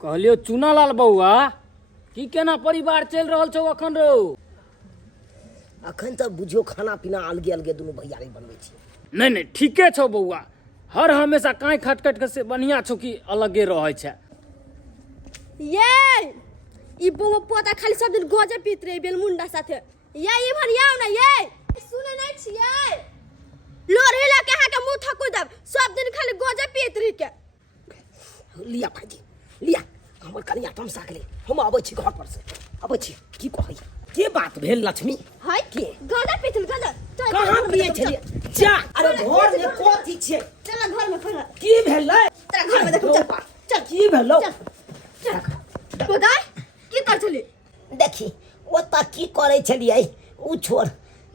कहलियो चुनालाल बउआ की केना परिवार चल रहल छौ अखन रो? अखन तो बुझियो खाना पीना अलगे अलगे दुनू भैया रे बनबै छी। नहीं नहीं ठीके छौ बउआ, हर हमेशा काई खटखट के से बढ़िया छौ कि अलगे रहे छे। ये ई बउआ पोता खाली सब दिन गोजे पीत रहे बेलमुंडा साथे। ये ई भरिया ना ये सुने नहीं छियै लोरी लके हा के मुंह थकु दब सब दिन खाली गोजे पीत रही के। लिया भाजी लिया हमर कनिया तमसा गेलै, हम आबै छी घर पर से आबै छी। की कहै के बात भेल लक्ष्मी? हाय के गोजे पीतल गोजे कहां पिए छलिए? जा अरे घर में कोथी छै? चल घर में कर की भेलै? तेरा घर में देखो चल चल की भेलो? चल बताय की कर छली? देखी ओता की करे छलिए उ छोड़,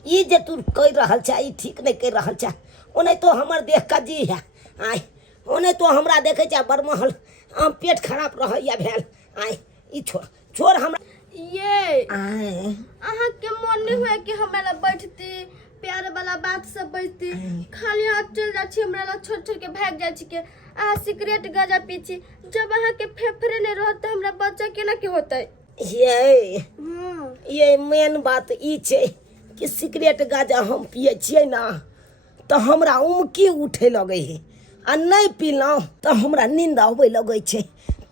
ई जे तू कह रहल छ ई ठीक नहीं कह रहल छ। ओने तो हमर देख का जी है आय, ओने तो हमरा देखे छ बरमहल पेट खराब रहैया भेल आय। ई छोड़ छोड़ हमरा ये आय अहाँ के मन नहीं हुआ कि हमरा बैठती प्यार वाला बात सब बैठती, खाली हाथ चल जा छी हमरा छोड़ छोड़ के भाग जा छी के आ सिगरेट गाजा पीछी। जब अहाँ के फेफड़े नहीं रहत हमरा बच्चा केना के होतै? ये मेन बात ई छै कि सिगरेट गाजा हम पिए छियै ना तो हमरा उमकी उठे लगे है आ नहीं पीलौं तो हमरा नींद आवे लगे छै।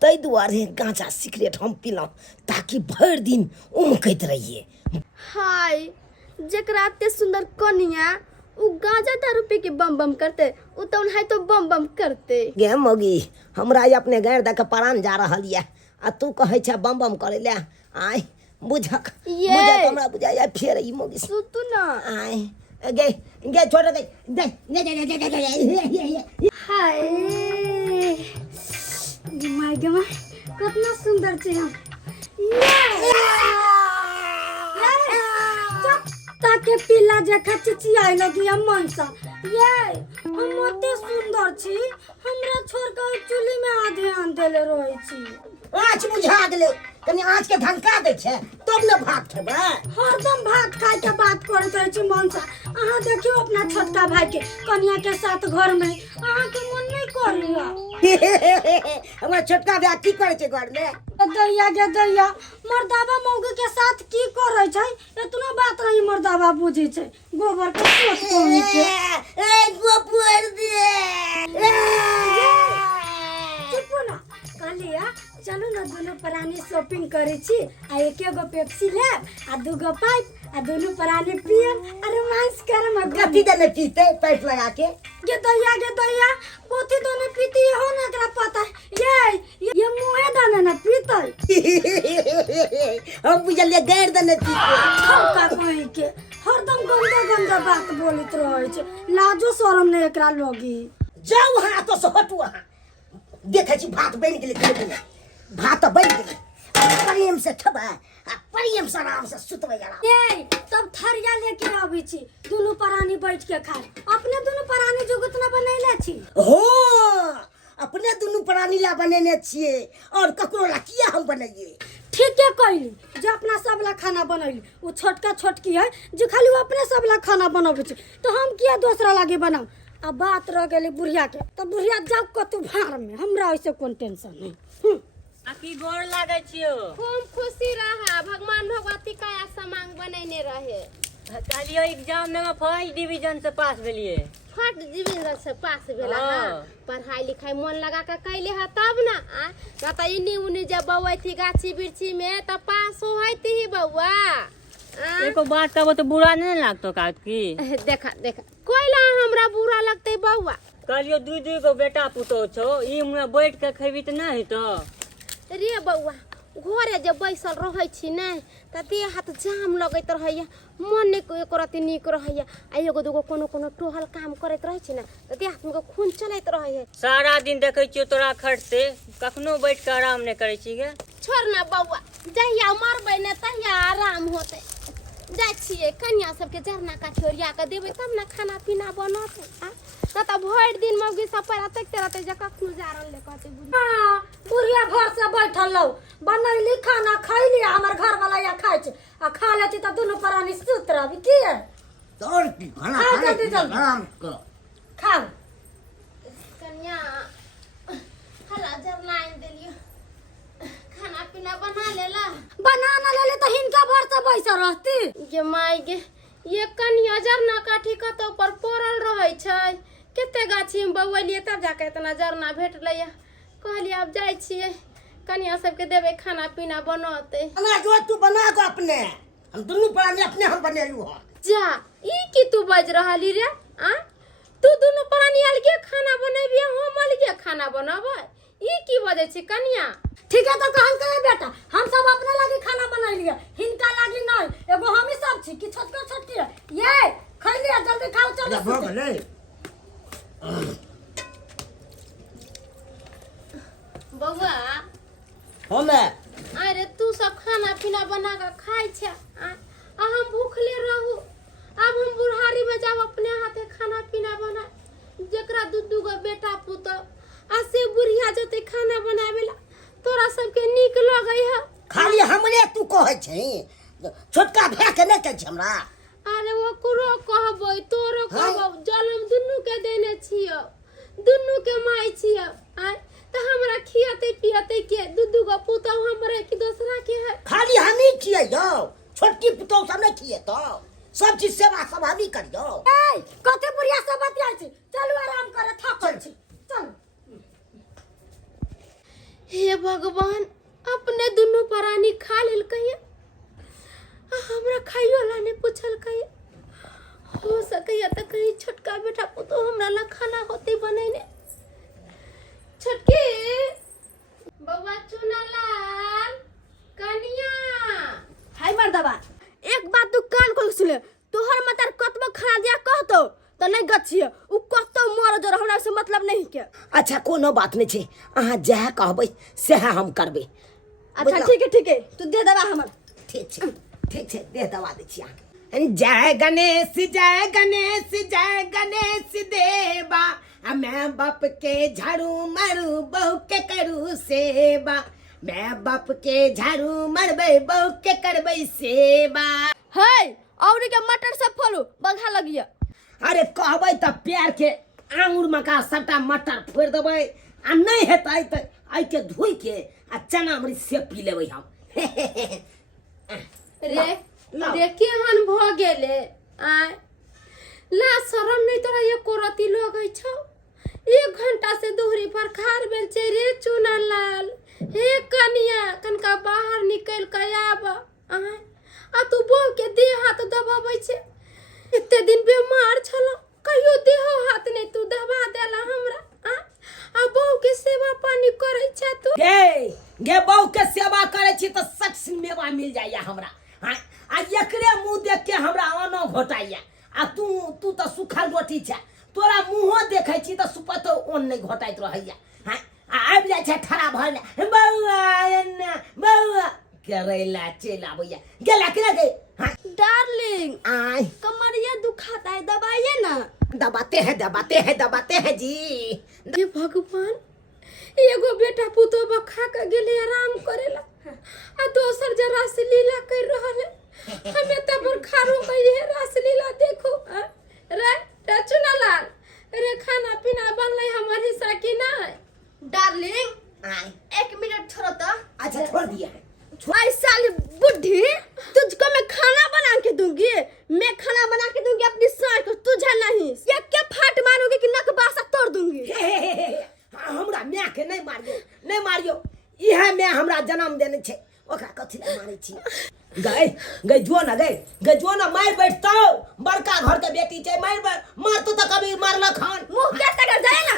तै दुआरे गांजा सिगरेट हम पीलौं ताकि भर दिन उमकैत रहिए। हाय जेकरा एते सुंदर कनिया उ गांजा दारू पी के बम बम करते, उ तो है तो बम बम करते। गे मगी हमरा अपने गाड़ दे के परान जा रहल ये आ तू कहै छ बम बम करे ले आय। बुझक बुझक हमरा बुझाया फेर ई मगी सुतू ना आय गे गे छोड़ दे दे दे। हाय माय गमा कितना सुंदर छे हम। ताके पिला जखा चिचियाई लगी हम मनसा। ये हम ओते सुंदर छी हमरा छोड़ के चुली में आधे अंधेले रहै छी। आँच बुझा गेले कनी आँच के धनका दे छै तब न भात खेबै। हरदम भात खाए के बात करत रहै छी मनसा। अहाँ देखियो अपना छोटका भाई के कन्या के साथ घर में अहाँ के मन नहीं करिया। हमरा छोटका भाई की करे छै घर में? दैया गे दैया मर्दावा मौगी के साथ की करे छै इतना बात नहीं मर्दावा बुझी छै। गोबर के सोच कोनी के ए गोबर दे चुप ना कहलिया चलो ना दोनों प्राणी शॉपिंग करे छी आ एके गो पेप्सी लेब आ दूगो पाइप आ दोनों प्राणी पियम आ रोमांस करम। कथी दने पीते पाइप लगा के? गे दैया कोथी दोने पीती हो ना एकरा पता ये मुंहे दाने ना पीतै। हम बुझलिए गैर दने पीते। का कहि के हरदम गंदा गंदा बात बोलत रहै छै, लाजो शरम नहीं एकरा लगी। जाऊ हां तो से हटू हां। देखे छी भात बन गेलै खेबे में भात बन गेलै प्रेम से खेबै आ प्रेम से आराम से सुतबै आराम। ए तब थरिया लेके आबै छी दोनों प्राणी बैठ के खाए। अपने दोनों प्राणी जोगत ना बनैले छी हो अपने दोनों प्राणी ला बनेने छिए और ककरो ला किया हम बनाइए? ठीक है कहली जे अपना सब ला खाना बनैली वो छोटका छोटकी है जे खाली वो अपने सब ला खाना बनाबै छै तो हम किया दूसरा लागे बनाऊ? अब बात रह गेली बुढ़िया के तो बुढ़िया जाओ कतु भार में हमरा ऐसे कोन टेंशन नहीं। आकी गोर लागै छियो। खूब खुशी रहा भगवान भगवती का ऐसा मांग बनैने रहे। कहलियो एग्जाम में फर्स्ट डिवीजन से पास भेलिए। फर्स्ट डिवीजन से पास भेला हां। पढ़ाई लिखाई मन लगा के कैले है तब ना आ त इनी उनी जब बउआ थी गाछी बिरछी में त पास होइती ही बउआ। एको बात कहबो तो बुरा नहीं लागतो का की? देखा देखा कोइला हमरा बुरा लगते बउआ। कहलियो दू गो बेटा पुतो छो ई में बैठ के खैबी त नहीं तो रे बउआ घरे जब बैसल रहै छी ने त देह हाथ जाम लगैत रहैया मन नहीं करती नीक रहैया। आ एगो दूगो कोनो कोनो टोहल काम करैत रहै छी ना त देह हाथ में खून चलैत रहै। सारा दिन देखै छियो तोरा खटते कखनो बैठ के आराम नहीं करै छी गे। छोड़ ना बउआ जहिया मरबै ने तहिया आराम होते। जाय छिए कन्या सबके जरना का छोरिया के देबै तब ना खाना पीना बनत। त भर दिन मौगी सब पर तकते रहते जे कखनो जारल ले कहते बुढ़िया। हां बुढ़िया घर से बैठल लौ बनैली खाना खैली हमर घर वाला या खाइ छै आ खा लेती त दोनों प्राणी सुत रहबी की है? और की खाना आराम कर खाओ कन्या हला जरना आइन देलियो पैसा रहती। गे माय गे ये कनिया जरना काठी कतौ पर पड़ल रहै छै। केते गाछी में बौलिए तब जाके इतना जरना भेटलै। कहलिए अब जाय छियै कनिया सबके देबे खाना पीना बनते। बना जो तू बना को अपने, हम दुनू प्राणी अपने हम बनेलू ह। जा ई की तू बज रहली रे? आ तू दुनू प्राणी अलगे खाना बनेबी, हम अलगे खाना बनाबै? ई की बजै छी कनिया? ठीक है तो कहल करे बेटा, हम सब अपने लागी खाना बना लिया, हिनका लागी नहीं। एगो हम ही सब छी कि छोटका छोटकी है। ये खा लिया, जल्दी खाओ चलो। हो गेलै बउआ हमे अरे तू सब खाना पीना बना के खाइ छै आ हम भूखले रहू। अब हम बुढ़ारी में जाब अपने हाथे खाना पीना बना, जेकरा दू गो बेटा पुतो आ से बुढ़िया जते खाना बनावे ला तोरा सबके नीक लगै है। खाली हमरे तू कहै छै, छोटका भै के नहीं कहै छै हमरा। अरे ओकरो कहबै तोरो कहबो, जन्म दुनू के देने छियो, दुनू के माय छियो। आय त हमरा खियाते पियाते के दू गो पुतो हमरे की दूसरा के है? खाली हम ही खियै दो, छोटकी पुतौ सब नहीं खियै तो सब चीज सेवा सब हम ही करियो। ए कते बुढ़िया सब बतियाइ छी, चलू आराम करे, थकल छी चल। हे भगवान अपने दुनू प्राणी खा लेल कहिए, हमरा खाइयो ला नहीं पूछल कहिए। हो सकैया त कहीं छोटका बेटा पुतो हमरा ला खाना होते बनेने। छोटकी बउआ चुनालाल कनिया हाय मर्दबा एक बात तू कान खोल सुन ले, तोहर मतार कतबो खा दिया कहतो त नहीं गछिए, उ कतो मोर जर हमरा से मतलब नहीं के। अच्छा कोनो बात नहीं छै, अहाँ जह कहबै से हम करबै। अच्छा ठीक है तू दे दबा हमर। ठीक छै दे दवा दै छी अहाँके। जय गणेश जय गणेश जय गणेश देवा, मैं बाप के झाड़ू मारू बहू के करू सेवा, मैं बाप के झाड़ू मारबै बहू के करबै सेवा। हे औरी के मटर सब फोलू बघा लगिया। अरे कहबै त पैर के आंगुर में का सबटा मटर फोड़ देबै, आ नहीं हेतै त आई के धोई के आ चना अमृत से पी लेबै हम। रे केहन भ गेले आय ला शरम नहीं तोरा ये कोरती लगै छौ। 1 घंटा से दोहरी पर खार बेल छै रे चुनालाल। हे कनिया कनका बाहर निकल के आब आय आ तू बहू के देह हाथ दबाबै छै। एते दिन बीमार छलो कहियो देह हाथ नहीं तू दबा देला हमरा। आ बहू के सेवा पानी करे छै तू। गे बहू के सेवा करे छी त सच मेवा मिल जाइया हमरा। आ एकरे मुंह देख के हमरा आनो घोटाइया। आ तू त सुखल रोटी छै, तोरा मुंहो देखै छी त सुपतो ओन नहीं घोटाइत रहैया। आ आबि जाइ छै ठड़ा भर बउआ एना बउआ करैला चल आबैया। गेला कि ना गे? डार्लिंग आय कमरिया दुखाता है, दबाइए ना। दबाते हैं जी। हे भगवान एगो बेटा पुतो बखा के गेले आराम करेला आ दोसर जे रासलीला कर रहल है। हमें त पर खारो कहिए रासलीला देखो। रे चुनालाल रे खाना पीना बनले हमर हिस्सा की नहीं? डार्लिंग आय 1 मिनट छोड़ो तो। अच्छा छोड़ दिया है। ऐसा बुद्धि तुझको मैं खाना बना के दूंगी, मैं खाना बना के दूंगी अपनी सास को, तुझे नहीं। ये क्या फाट मारोगे कि नक बासा तोड़ दूंगी। हमरा मैं के नहीं मारियो इहे में हमरा जन्म देने छे, ओकरा कथि ले मारै छी? गई जो ना मार बैठतो, बड़का घर के बेटी छे, मारतो त कभी मारलक हन। मुंह के तक जाए ना।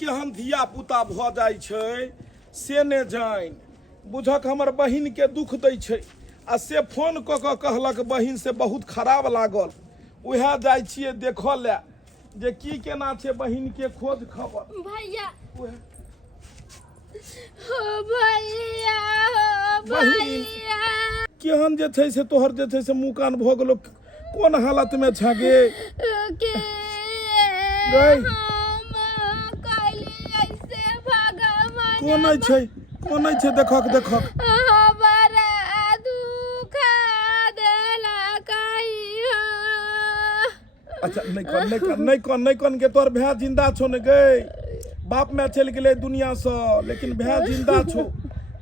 केहन धिया पुता भ जाइ छै से ने जान। बुझक हमर बहिन के दुख दै छै आ से फोन क के कहलक बहिन से बहुत खराब लागल, उहे जाइ छियै देखऽ ले जे की केना छै बहिन के खोज खबर। भैया उहे हो भैया बहिन भैया केहन जे छै से तोहर जे छै से मुँह कान भऽ गेलो कोन हालत में छ गे के गई हम काली ऐसे भगवान कोन छै देखक हमारा दुख देला कहियो। अच्छा नहीं कन के तोर भाय जिंदा छौ ने गई बाप में चल गेले दुनिया से लेकिन भाय जिंदा छौ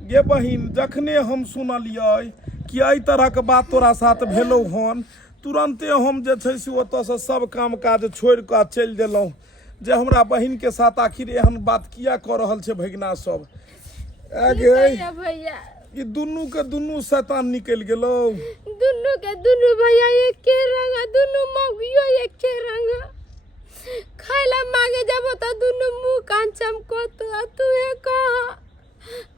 गे बहिन। जखने हम सुनलियै कि एहि तरह के बात तोरा साथ भेलौ हन तुरंते हम जे छै से ओतऽ से सब काम काज छोड़ि कऽ चलि देलहुँ जे हमरा बहिन के साथ आखिर एहन बात किया कऽ रहल छै भगिना सब। गे भैया ई दुनू के दुनू शैतान निकलि गेलौ। दुनू के दुनू भैया एके रंग दुनू मौगियो एके रंग खाइला मांगे जब तो दुनू मुंह कान चमको तो तू कह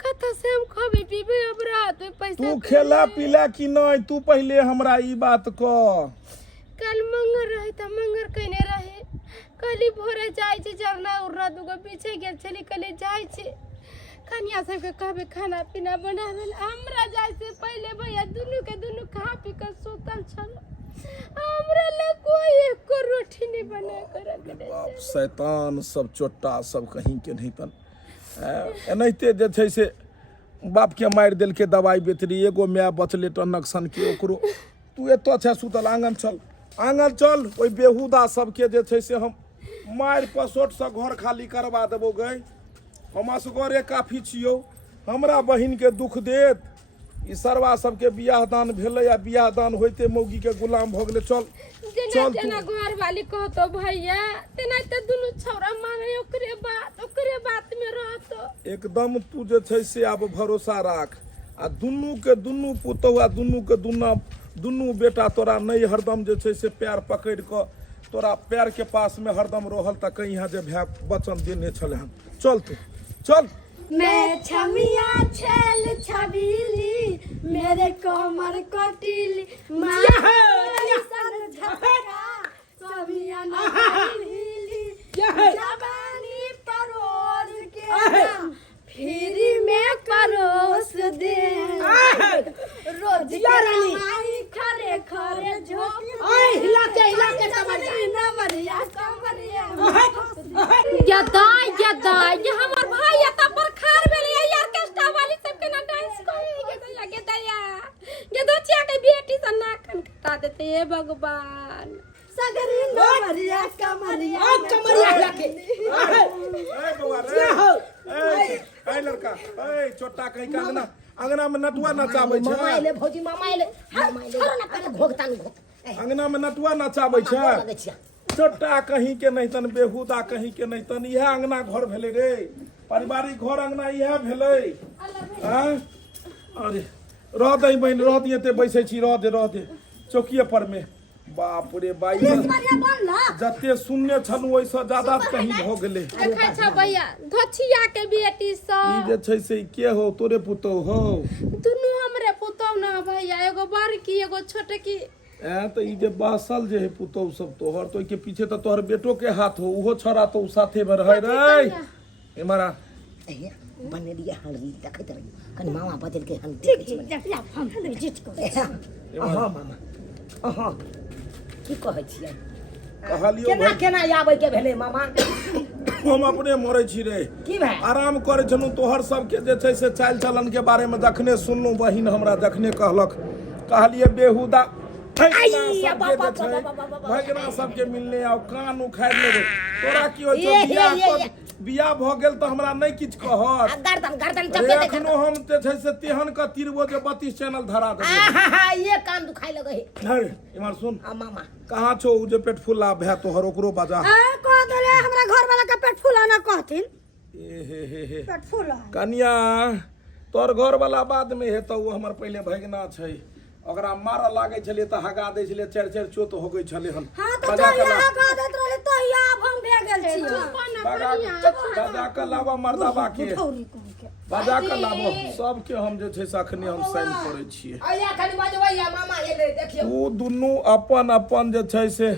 कथा से हम खाबे पीबे अब रात में पैसा तू खेला पीला कि नहीं तू पहले हमरा ई बात कह। कल मंगर रहे त मंगर कहने रहे कली भोरे जाय छै जरना उरना दुगो पीछे गेल छली कली जाय छै कन्या सबके कहबे खाना पीना बनावे हमरा जाय से पहले भैया दुनू के दुनू खा पी कर सुतल छल हमरा ले कोई एक रोटी नहीं बना कर बाप शैतान सब चोट्टा सब कहीं के नहीं तन एनाहिते जे छै से बाप के मारि देलकै दवाई बेतरी एगो माय बचले टनक सन के ओकरो तू एतऽ छै सुतल आंगन चल ओइ बेहुदा सबके जे छै से हम मारि पसोट से घर खाली करवा देबो गई। हम असगरे काफी छियौ हमरा बहिन के दुख देत ई सरवा सबके बियाह दान भेलै आ बियाह दान होइते मौगी के गुलाम भ गेलै। चल जेना घर वाली कहतो भैया तेना त दुनू छौरा माने ओकरे बात में रहतो। एकदम तू जे छै से आब भरोसा राख आ दुनू के दुनू पुतौआ दुनू के दुनू बेटा तोरा नहीं हरदम जे छै से पैर पकड़ के तोरा पैर के पास में हरदम रहल त कहीं यहाँ जे भाय वचन देने छले हन। चल तू चल। मैं छमिया छल छबीली मेरे कमर कटीली जवानी परोस के फ्री में परोस दे रोज कमाई खरे खरे यदा ये हमर भाई एता पर खार भेले ऑर्केस्ट्रा वाली सबके ना डांस करे गे दया ये दोचिया के बेटी से ना कटा देते हे भगवान सगरी नमरिया कमरिया लगे ए बउआ रे ए लड़का ए छोटा कहीं का अंगना में नटुआ नचाबै छै। मामा एले भौजी मामा एले घोगतान अंगना में नटुआ नचाबै छै छोटा कहीं के नहीं तन बेहुदा कहीं के नहीं तन यह अंगना घर भेले रे पारिवारिक घर अंगना यह भेले। अरे रह दे बहन रह दिए ते बैसे छी रह दे चौकिए पर में बाप रे बाई जते सुनने छलु ओइसे ज्यादा कहीं भ गेले। देखै छ भैया धछिया के बेटी सब ई जे छै से के हो तोरे पुतौ हो दुनू हमरे पुतौ ना भैया एगो बड़की एगो छोटकी तो ई जे बासल जे है पुतौ सब तोहर तो के पीछे तो तोहर बेटो के हाथ हो उहो छोरा तो साथे में रहे रे एमारा बने दिया हल्दी देखैत रही कनी मामा बदल के हम हां मामा हां की कहै छियै कहलियो केना आबै के भेलै मामा हम अपने मरै छी रे की भाई आराम करे छनु तोहर सबके जे छै से चाल चलन के बारे में जखने सुनलू बहिन हमरा जखने कहलिए बेहुदा भगना सबके मिलने आओ कान उखाड़ लेबे तोरा की हो बियाह भ गेल त हमरा नहीं किछ कहत गर्दन एखनो हम जे छै से तेहन का तिरबो जे 32 चैनल धरा देबे ये कान दुखाई लगे है। अरे इमर सुन मामा कहां छौ उ जे पेट फुला भै तोहर ओकरो बाजा कह देले हमरा घर वाला का पेट फुलाना कहथिन ए पेट फुला कन्या तोर घर वाला बाद में हेतौ हमर पहले भगना छै ओकरा मार लागे छले त हगा दै छले चार चोत हो गई छले हन हां त जहिया हगा दैत रहले तहिया अब हम भे गेल छी बाजा के लावा मर्दाबा के बाजा के लावा सब के हम जे छै से अखने हम साइन करै छियै आया खाली बजबैया मामा एले देखियो ओ दुनू अपन जे छै से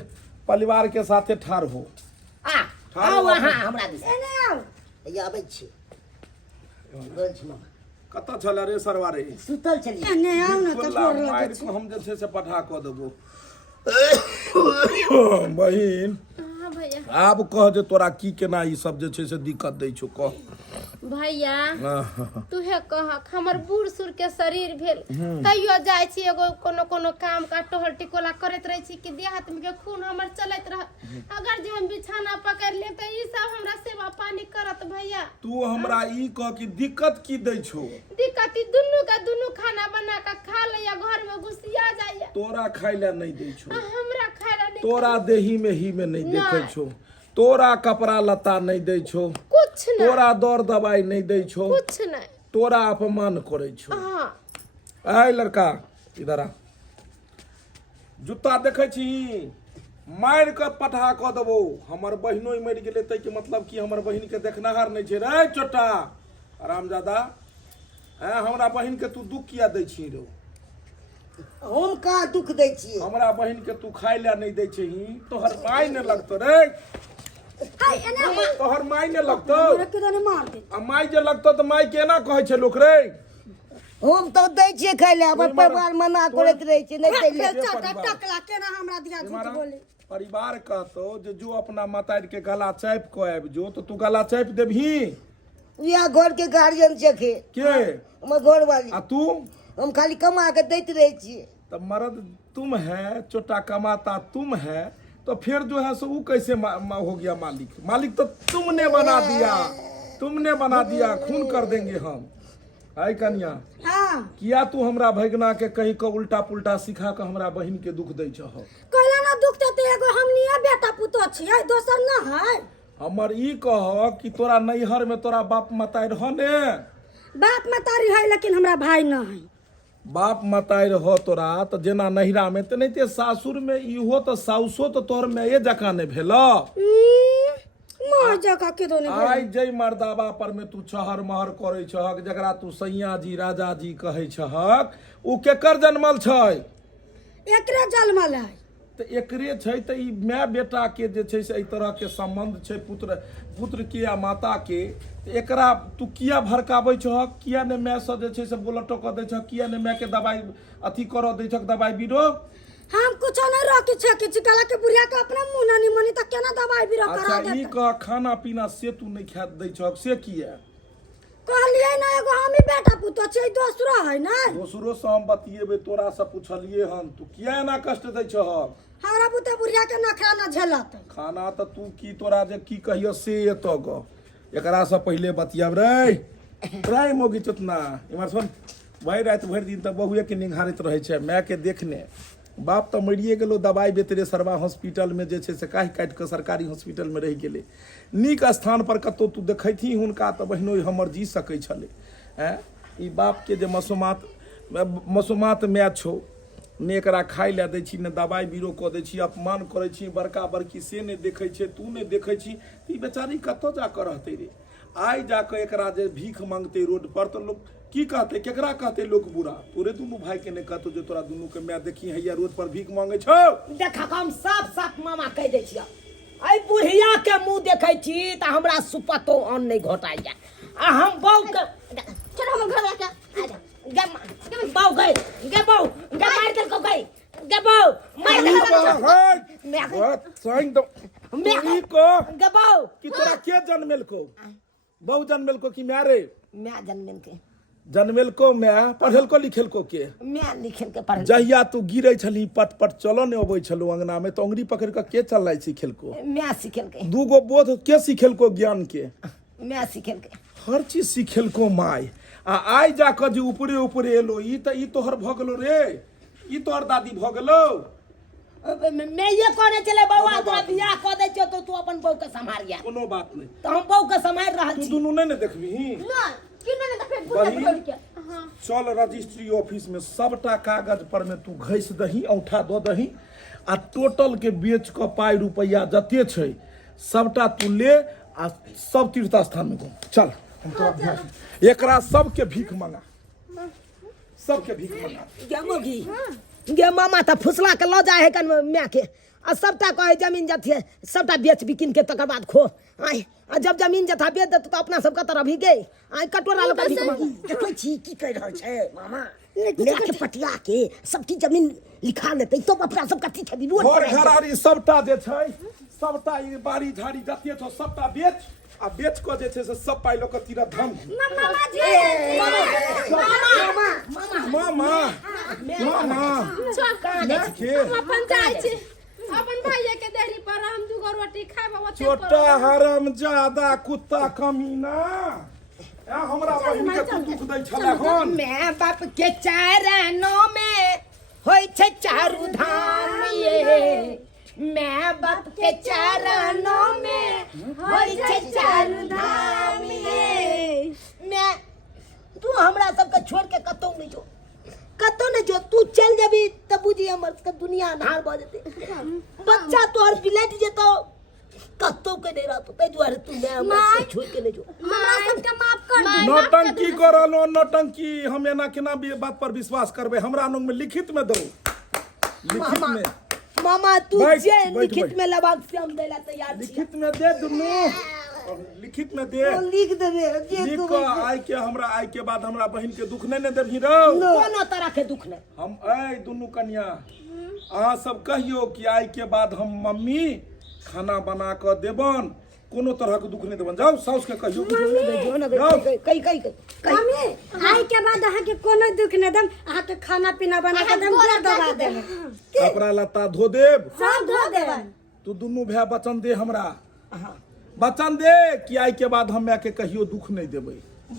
परिवार के साथे ठाड़ हो आओ वहां हमरा दिस एने आओ ये आबै छी बोल छी मामा कतऽ छले रे सरवा रे? सुतल छलिए। एने आओ ना बिल्कुल तो तोड़ लगे मारि छी। को हम जे छै से पठा कऽ देबो। बहिन हाँ भैया आब कह जे तोरा की केना ई सब जे छै से दिक्कत दै छौ कह। भैया हाँ, तुहे कहक हमर बूढ़ सूढ़ के शरीर भेल तैयो जाइ छी एगो कोनो कोनो काम का टोहल टिकोला करैत रहे छी कि देहात में के खून हमर चलैत रह। अगर जे हम बिछाना पकड़ ले तो ई सब हमरा सेवा पानी करत भैया। तू हमरा ई कह कि दिक्कत की दै छौ? दिक्कत ई दुनू का दुनू खाना बना के खा लिया घर में घुसिया जाइया। तोरा खाय ले नहीं दै छौ, हमरा खायला नहीं तोरा देही में ही में नहीं देखे छौ, तोरा कपड़ा लत्ता नहीं दै छौ, कुछ नहीं तोरा दर दवाई नहीं दै छौ, कुछ नहीं। तोरा अपमान करे छौ। हाँ आय लड़का इधर आ, जूता देखे छी मार के पठा क देबो। हमर बहिनो मर गेले तै के मतलब कि हमर बहिन के देखनाहार नहीं छै रे छोटा आरामजादा। हमरा बहिन के तू दुख किया दै छी रो? हम कहाँ दुख दै छियै? हमरा बहिन के तू खाय ले नहीं दै छही, तोहर माय ने लगतो रे, हाय एने तोहर माय ने लगतो। मार के दने मार दे। आ माय जे लगतो तो माय केना कहै छै लोक रे? हम तो दै छियै खाय ले, अपन परिवार मना करैत रहै छै नहीं दै ले। टकला केना हमरा दिया झूठ बोले। परिवार कहतो जे जो अपना मातारी के गला चाइप को आबि जो, तो तू गला चाइप देबही? या घर के गार्जियन छै के के? हमर घर वाली। आ तू? हम खाली कमा के दैत रहे छियै। तो मर्द तुम है, छोटा कमाता तुम है, तो फिर जो है सो वो कैसे हो गया मालिक? मालिक तो तुमने बना दिया, तुमने बना दिया, खून कर देंगे हम। आई कन्या हां किया तू हमरा भगना के कहीं को उल्टा पुल्टा सिखा के हमरा बहिन के दुख दै छह? कहला ना दुख देते एगो हमनिया बेटा पुतो छियै, दोसर ना है। हमर ई कह कि तोरा नैहर में तोरा बाप मताई रह ने? बाप मतारी है लेकिन हमरा भाई ना है। बाप मताई रह तोरा तो जेना नैहरा में तो नहीं ते सासुर में इहो तो साउसो तो तोर में ये जका ने भेलो। मां जका के दोने आई जय मर्दाबा पर में तू छहर महर करे छहक, जकरा तू सैया जी राजा जी कहे छहक, उ केकर जन्मल छै? एकरे जन्मल है। तो एकरे छै तो ई माय बेटा के जे छै से एहि तरह के संबंध छै पुत्र के या माता के, एकरा तू किया भड़काबै छहक? किया ने माय से जे छै से बोल टोक दै छहक? किया ने माय के दवाई अथी कर दै छहक, दवाई बीरो? हम कुछ नहीं रोकी छै कि गला के बुढ़िया के अपना मुंह ना निमनी त केना दवाई भी करा अच्छा दे। ई कह खाना पीना से तू नहीं खा दै छहक, से किया? कहलिए ना एगो हम ही बेटा पुतो छै, दोसरो है ना। दोसरो से हम बतिएबै, तोरा से पूछलिए हन, तू किया एना कष्ट दै छहक? हमरा पुतो बुढ़िया के नखरा ना झेलत। खाना तो तू की तोरा जे की कहियो से एतो ग, एकरा से पहले बतियाब रे मोगी चुतना इमहर सुन। भरि रात भरि दिन तो बहुए के निंघारैत रहे छै, माय के देखने। बाप तो मरिए गेलो, दवाई बेतरे सरवा हॉस्पिटल में जे छै से काहि काटि के सरकारी हॉस्पिटल में रहि गेले। नीक स्थान पर कतौ तू देखैथी हुनका तो बहिनो हमर जी सकै छले। ई बाप के जे मसुमात माय छौ, ने एकरा खाय ले दै छी, ने दवाई बीरो कऽ दै छी, अपमान करै छी, बड़का बड़की से नहीं देखै छै, तू नहीं देखै छी, ई बेचारी कतऽ जाकर रहतै रे? आइ जाकर एकरा जे भीख मांगते रोड पर तो लोग की कहते, केकरा कहते लोग बुरा? तोरे दुनू भाई के नहीं कहतो जे तोरा दुनू के मैं देखी हैया रोड पर भीख मांगे छौ? देखा हम साफ साफ मामा कह दै छियै, आई बुढ़िया के मुंह देखै छी त हमरा सुपतो अन्न नहीं घोटाइया। आ हम बहू के चलो हम घर जाके आ जा। बहू गई गे बहू गे मार दे को गई गे बहू मार दे साइन दो मैं को गे बहू कि तोरा के जन्मेल को? बहु जन्मेल को कि म्यारे? मैं जन्मेल के जन्मेल को मैं पढ़ल को लिखेल को के? मैं लिखल के पढ़ जहिया तू गिरे छली पट पट चलो ने अबै छलो अंगना में, तो अंगुरी पकड़ के चललाई सिखेल को? मैं सिखल के दूगो बोध के सिखेल को ज्ञान के? मैं सिखल के हर चीज सिखेल को माय। आ आई जाकर जे ऊपरे ऊपरे एलो, ई तोहर भ गेलो रे, ई तोहर दादी भ गेलो। मैं ये कहने चले बउआ तोरा बियाह क दै छियो तो तू अपन बहू के संभालिया। कोनो बात नहीं, तो हम बहू के संभाल रहल तू छी। दुनू नहीं ने देखबी? ना किने ने देखे बहिन, बुढ़ा के। हां चल रजिस्ट्री ऑफिस में सबटा कागज पर में तू घस दही, औंठा दो दही, आ टोटल के बेच के पाई रुपया जते छै सबटा तू ले, आ सब तीर्थ स्थान में घूम। चल हम तोरा एकरा सबके भीख मांगा, सबके भीख मांगा। गे मोगी गे मामा तो फुसला के लो जाए है कन मैं के आ सबटा कहे जमीन जथिए सबटा बेच बिकिन के तकर बाद खो आय आ जब जमीन जथा बेच देत तो अपना सबके तरफ ही गए आय कटोरा लोग भी देखो छी की कह रहल छै मामा लेके पटिया के सबकी जमीन लिखा लेते तो अपना सब कथी छै रोड घर घरारी सबटा जे छै सबटा ई बाड़ी झाड़ी जते छौ सबटा बेच आ बेच के जे छै से सब पाइ लोक तीरथ धाम मामा के अपन जाइ छी अपन भाइये के देहरी पर हम दुगो रोटी खाबो ओते छोटा हराम ज्यादा कुत्ता कमीना ए हमरा बहिन के तू दुख दै छले हन मैं बाप के चरणों में होय छै चारू धाम ये मैं बाप के चरणों में होय छै चारू धाम ये मैं तू हमरा सबके छोड़ के कतौ नहीं जो कतो ने जो तू चल जबी तब बुझी हमर के दुनिया अन्हार भ जते बच्चा तोहर बिलट जेतो कतो के नहीं रहतो तै दुआरे तू मैं हमर छोड़ के नहीं जो हमरा सबके माफ कर दे नौटंकी करलो नौटंकी हम एना केना बात पर विश्वास करबे हमरा नुंग में लिखित में दो लिखित में मामा तू बैठ, जे बैठ, लिखित बैठ। में लबाग से हम देला तैयार छी लिखित में दे दुनू लिखित में दे लिख देबे जे लिख तू के आइ के हमरा आइ के बाद हमरा बहिन के दुख नहीं ने देबही रौ कोनो तरह के दुख नहीं हम ऐ दुनू कन्या अहाँ सब कहियो कि आइ के बाद हम मम्मी खाना बना के देबन कोनो तरह के दुख नहीं देबन जाओ साउस के कहियो जो ना जाओ। कई कई मम्मी आई के बाद अहाँ के कोनो दुख न दम अहाँ के खाना पीना बना के दम पूरा दबा देब कपड़ा लत्ता धो देब सब धो देब तू दुनू भाई वचन दे हमरा वचन दे कि आइ के बाद हम के कहियो दुख नहीं देबै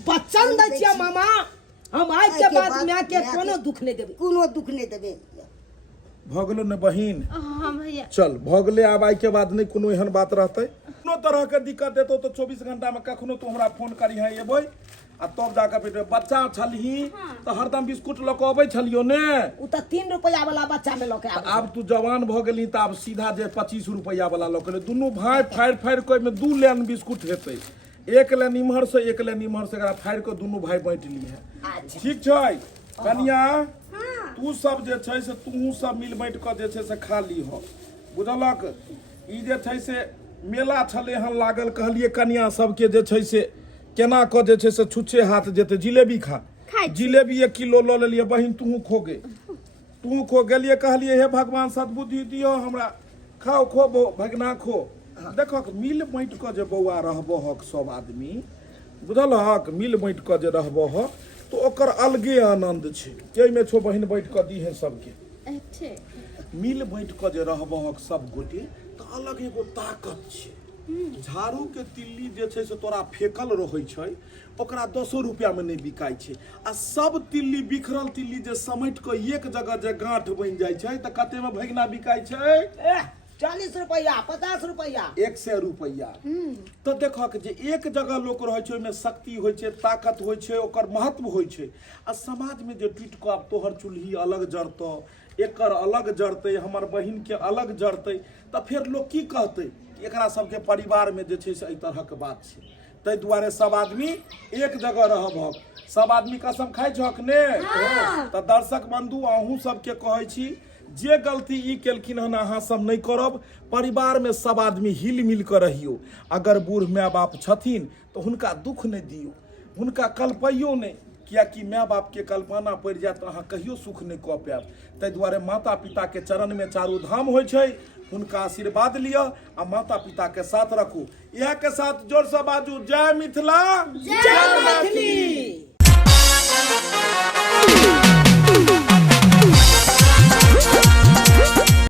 बच्चन दै छियै मामा हम आज के बाद मैं के कोनो दुख नहीं देबे कोनो दुख नहीं देबे भ गेलो ने बहिन हां भैया चल भ गेलै आब आइ के बाद नहीं कोनो एहन बात रहतै कोनो तरह के दिक्कत देतो तो 24 घंटा में कखनो तू हमरा फोन करी है एबै आ तब जाके बेटे बच्चा छलही तो हरदम बिस्कुट लऽ के अबै छलियो ने उ त 3 रुपया वाला बच्चा में लके आब आब तू जवान भ गेली त आब सीधा जे 25 रुपया वाला लऽ के दुनू भाई फाड़ के में 2 लेन बिस्कुट हेतै एक लेन इम्हर से एक लेन इम्हर से एकरा फाड़ के दुनू भाई बांटि ली है ठीक छै कन्या तू सब जे छै से तू सब मिल बांटि के जे छै से खा ली हो बुझलक ई जे छै से मेला छले हन लागल कहलिए कन्या सबके जे छै से केना क जे छै से छुच्छे हाथ जेते जिलेबी खा जिलेबी 1 किलो लऽ लेलिए बहिन तू खोगे तू खो गेलिए कहलिए हे भगवान सद्बुद्धि दियो हमरा खाओ खो भगना खो देखक मिल बांटि के जे बौआ रहबो हक सब आदमी बुझलहक मिल बांटि के जे रहबो हक तो ओकर अलगे आनंद छै एहिमे छो बहिन बांटि के दी है सबके मिल बांटि के जे रहबो हक सब गोटे तो अलग एगो ताकत छै झाड़ू के तिल्ली जे छै से तोरा फेकल रहै छै ओकरा 10 रुपया में नहीं बिकाई छै आ सब तिल्ली बिखरल तिल्ली जे समेट के एक जगह जे गांठ बन जाय छै त कते में भगना बिकाई छै 40 रुपया 50 रुपया 100 रुपया तो देखक जे एक जगह लोक रहे छै ओहिमे शक्ति होइ छै ताकत होइ छै ओकर महत्व होइ छै आ समाज में जे टूट के आब तोहर चूल्ही अलग जरतो एकर अलग जरते हमर बहिन के अलग जरते त फिर लोग की कहते एकरा सबके परिवार में जे छै से एहि तरह के बात छै ताहि दुआरे सब आदमी एक जगह रहब सब आदमी कसम खाइ छक ने त दर्शक बंधु अहूँ सबके कहै छी जे गलती ई केलखिन हन अहाँ सब नहीं करब परिवार में सब आदमी हिल मिल कर रहियो अगर बूढ़ माय बाप छथिन तो हुनका दुख नहीं दियो हुनका कल्पइयो नहीं कियाकि माय बाप के कल्पना पड़ जाए तो अहाँ कहियो सुख नहीं कऽ पायब ताहि दुआरे माता पिता के चरण में चारू धाम होइ छै हुनका आशीर्वाद लिअ आ माता पिता के साथ रखू इएह के साथ जोर से बाजू जय मिथिला जय मैथिली।